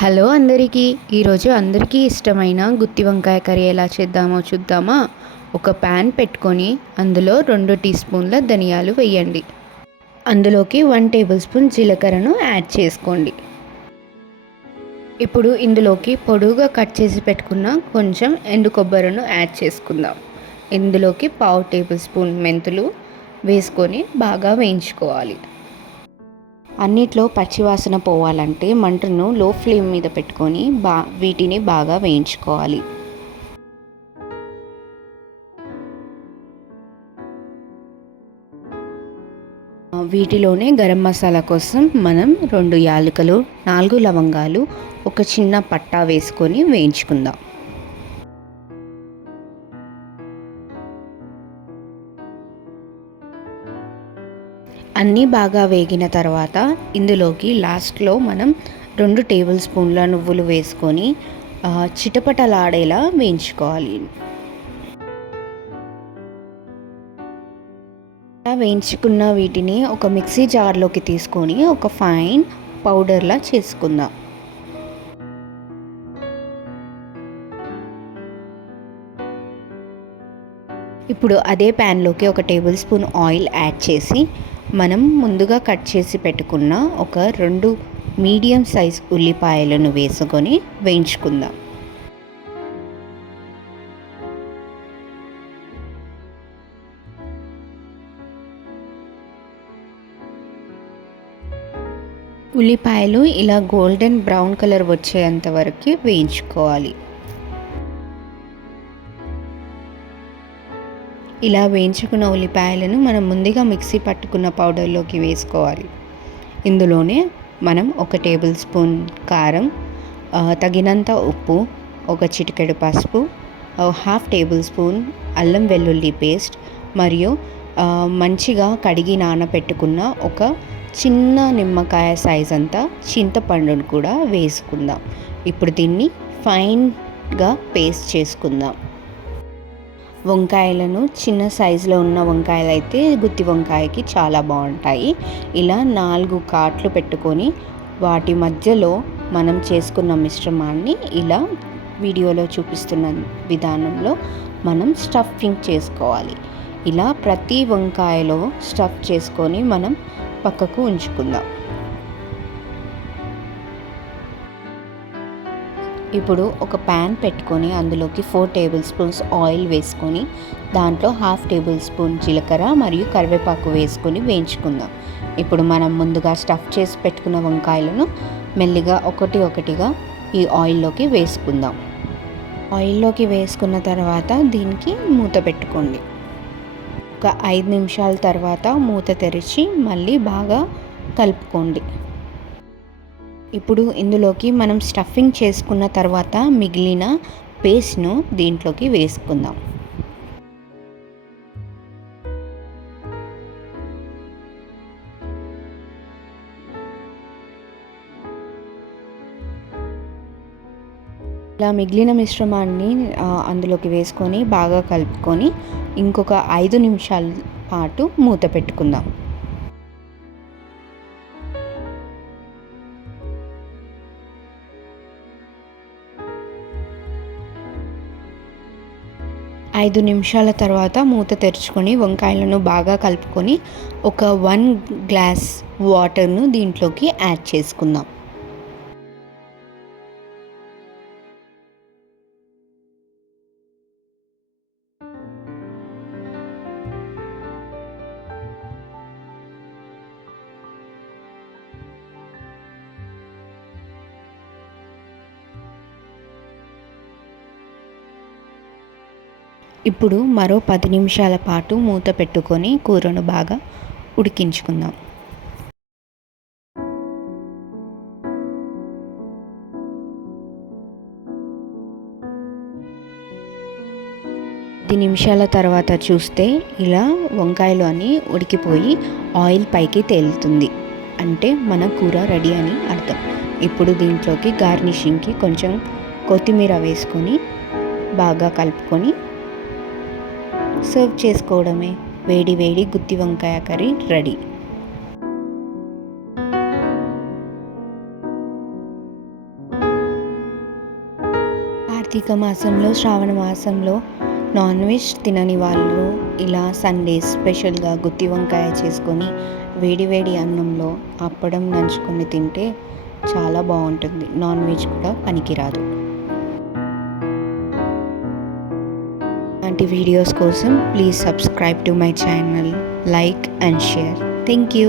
Hello అందరికీ ఈరోజు అందరికీ ఇష్టమైన గుత్తి వంకాయ కర్రీ ఎలా చేద్దామో చూద్దామా. ఒక ప్యాన్ పెట్టుకొని అందులో 2 టీ స్పూన్ల ధనియాలు వేయండి. అందులోకి 1 టేబుల్ స్పూన్ జీలకర్రను యాడ్ చేసుకోండి. ఇప్పుడు ఇందులోకి పొడువుగా కట్ చేసి పెట్టుకున్న కొంచెం ఎండు కొబ్బరిను యాడ్ చేసుకుందాం. ఇందులోకి 1/2 టేబుల్ స్పూన్ మెంతులు వేసుకొని బాగా వేయించుకోవాలి. అన్నిట్లో పచ్చివాసన పోవాలంటే మంటను లో ఫ్లేమ్ మీద పెట్టుకొని వీటిని బాగా వేయించుకోవాలి. వీటిలోనే గరం మసాలా కోసం మనం 2 యాలకులు, 4 లవంగాలు, ఒక చిన్న పట్టా వేసుకొని వేయించుకుందాం. అన్నీ బాగా వేగిన తర్వాత ఇందులోకి లాస్ట్లో మనం 2 టేబుల్ స్పూన్ల నువ్వులు వేసుకొని చిటపటలాడేలా వేయించుకోవాలి. వేయించుకున్న వీటిని ఒక మిక్సీ జార్లోకి తీసుకొని ఒక ఫైన్ పౌడర్లా చేసుకుందాం. ఇప్పుడు అదే ప్యాన్లోకి ఒక టేబుల్ స్పూన్ ఆయిల్ యాడ్ చేసి మనం ముందుగా కట్ చేసి పెట్టుకున్న ఒక 2 మీడియం సైజ్ ఉల్లిపాయలను వేసుకొని వేయించుకుందాం. ఉల్లిపాయలు ఇలా గోల్డెన్ బ్రౌన్ కలర్ వచ్చేంత వరకు వేయించుకోవాలి. ఇలా వేయించుకున్న ఉల్లిపాయలను మనం ముందుగా మిక్సీ పట్టుకున్న పౌడర్లోకి వేసుకోవాలి. ఇందులోనే మనం ఒక టేబుల్ స్పూన్ కారం, తగినంత ఉప్పు, ఒక చిటికెడు పసుపు, 1/2 టేబుల్ స్పూన్ అల్లం వెల్లుల్లి పేస్ట్ మరియు మంచిగా కడిగి నానబెట్టుకున్న ఒక చిన్న నిమ్మకాయ సైజ్ అంతా చింతపండును కూడా వేసుకుందాం. ఇప్పుడు దీన్ని ఫైన్గా పేస్ట్ చేసుకుందాం. వంకాయలను చిన్న సైజులో ఉన్న వంకాయలు అయితే గుత్తి వంకాయకి చాలా బాగుంటాయి. ఇలా 4 కాట్లు పెట్టుకొని వాటి మధ్యలో మనం చేసుకున్న మిశ్రమాన్ని ఇలా వీడియోలో చూపిస్తున్న విధానంలో మనం స్టఫింగ్ చేసుకోవాలి. ఇలా ప్రతి వంకాయలో స్టఫ్ చేసుకొని మనం పక్కకు ఉంచుకుందాం. ఇప్పుడు ఒక ప్యాన్ పెట్టుకొని అందులోకి 4 టేబుల్ స్పూన్స్ ఆయిల్ వేసుకొని దాంట్లో 1/2 టేబుల్ స్పూన్ జీలకర్ర మరియు కరివేపాకు వేసుకొని వేయించుకుందాం. ఇప్పుడు మనం ముందుగా స్టఫ్ చేసి పెట్టుకున్న వంకాయలను మెల్లిగా ఒకటిగా ఈ ఆయిల్లోకి వేసుకుందాం. ఆయిల్లోకి వేసుకున్న తర్వాత దీనికి మూత పెట్టుకోండి. ఒక 5 నిమిషాల తర్వాత మూత తెరిచి మళ్ళీ బాగా కలుపుకోండి. ఇప్పుడు ఇందులోకి మనం స్టఫింగ్ చేసుకున్న తర్వాత మిగిలిన పేస్ట్ను దీంట్లోకి వేసుకుందాం. ఇలా మిగిలిన మిశ్రమాన్ని అందులోకి వేసుకొని బాగా కలుపుకొని ఇంకొక 5 నిమిషాల పాటు మూత పెట్టుకుందాం. ఐదు నిమిషాల తర్వాత మూత తెరుచుకొని వంకాయలను బాగా కలుపుకొని ఒక 1 గ్లాస్ వాటర్ను దీంట్లోకి యాడ్ చేసుకుందాం. ఇప్పుడు మరో 10 నిమిషాల పాటు మూత పెట్టుకొని కూరను బాగా ఉడికించుకుందాం. నిమిషాల తర్వాత చూస్తే ఇలా వంకాయలు అన్నీ ఉడికిపోయి ఆయిల్ పైకి తేలుతుంది. అంటే మన కూర రెడీ అని అర్థం. ఇప్పుడు దీంట్లోకి గార్నిషింగ్కి కొంచెం కొత్తిమీర వేసుకొని బాగా కలుపుకొని సర్వ్ చేసుకోవడమే. వేడి వేడి గుత్తి వంకాయ కర్రీ రెడీ. కార్తీక మాసంలో శ్రావణ మాసంలో నాన్ వెజ్ తినని వాళ్ళు ఇలా సండేస్ స్పెషల్గా గుత్తి వంకాయ చేసుకొని వేడి వేడి అన్నంలో అప్పడం నంచుకొని తింటే చాలా బాగుంటుంది. నాన్ వెజ్ కూడా పనికిరాదు. ఇలాంటి వీడియోస్ కోసం please subscribe to my channel, like and share. Thank you.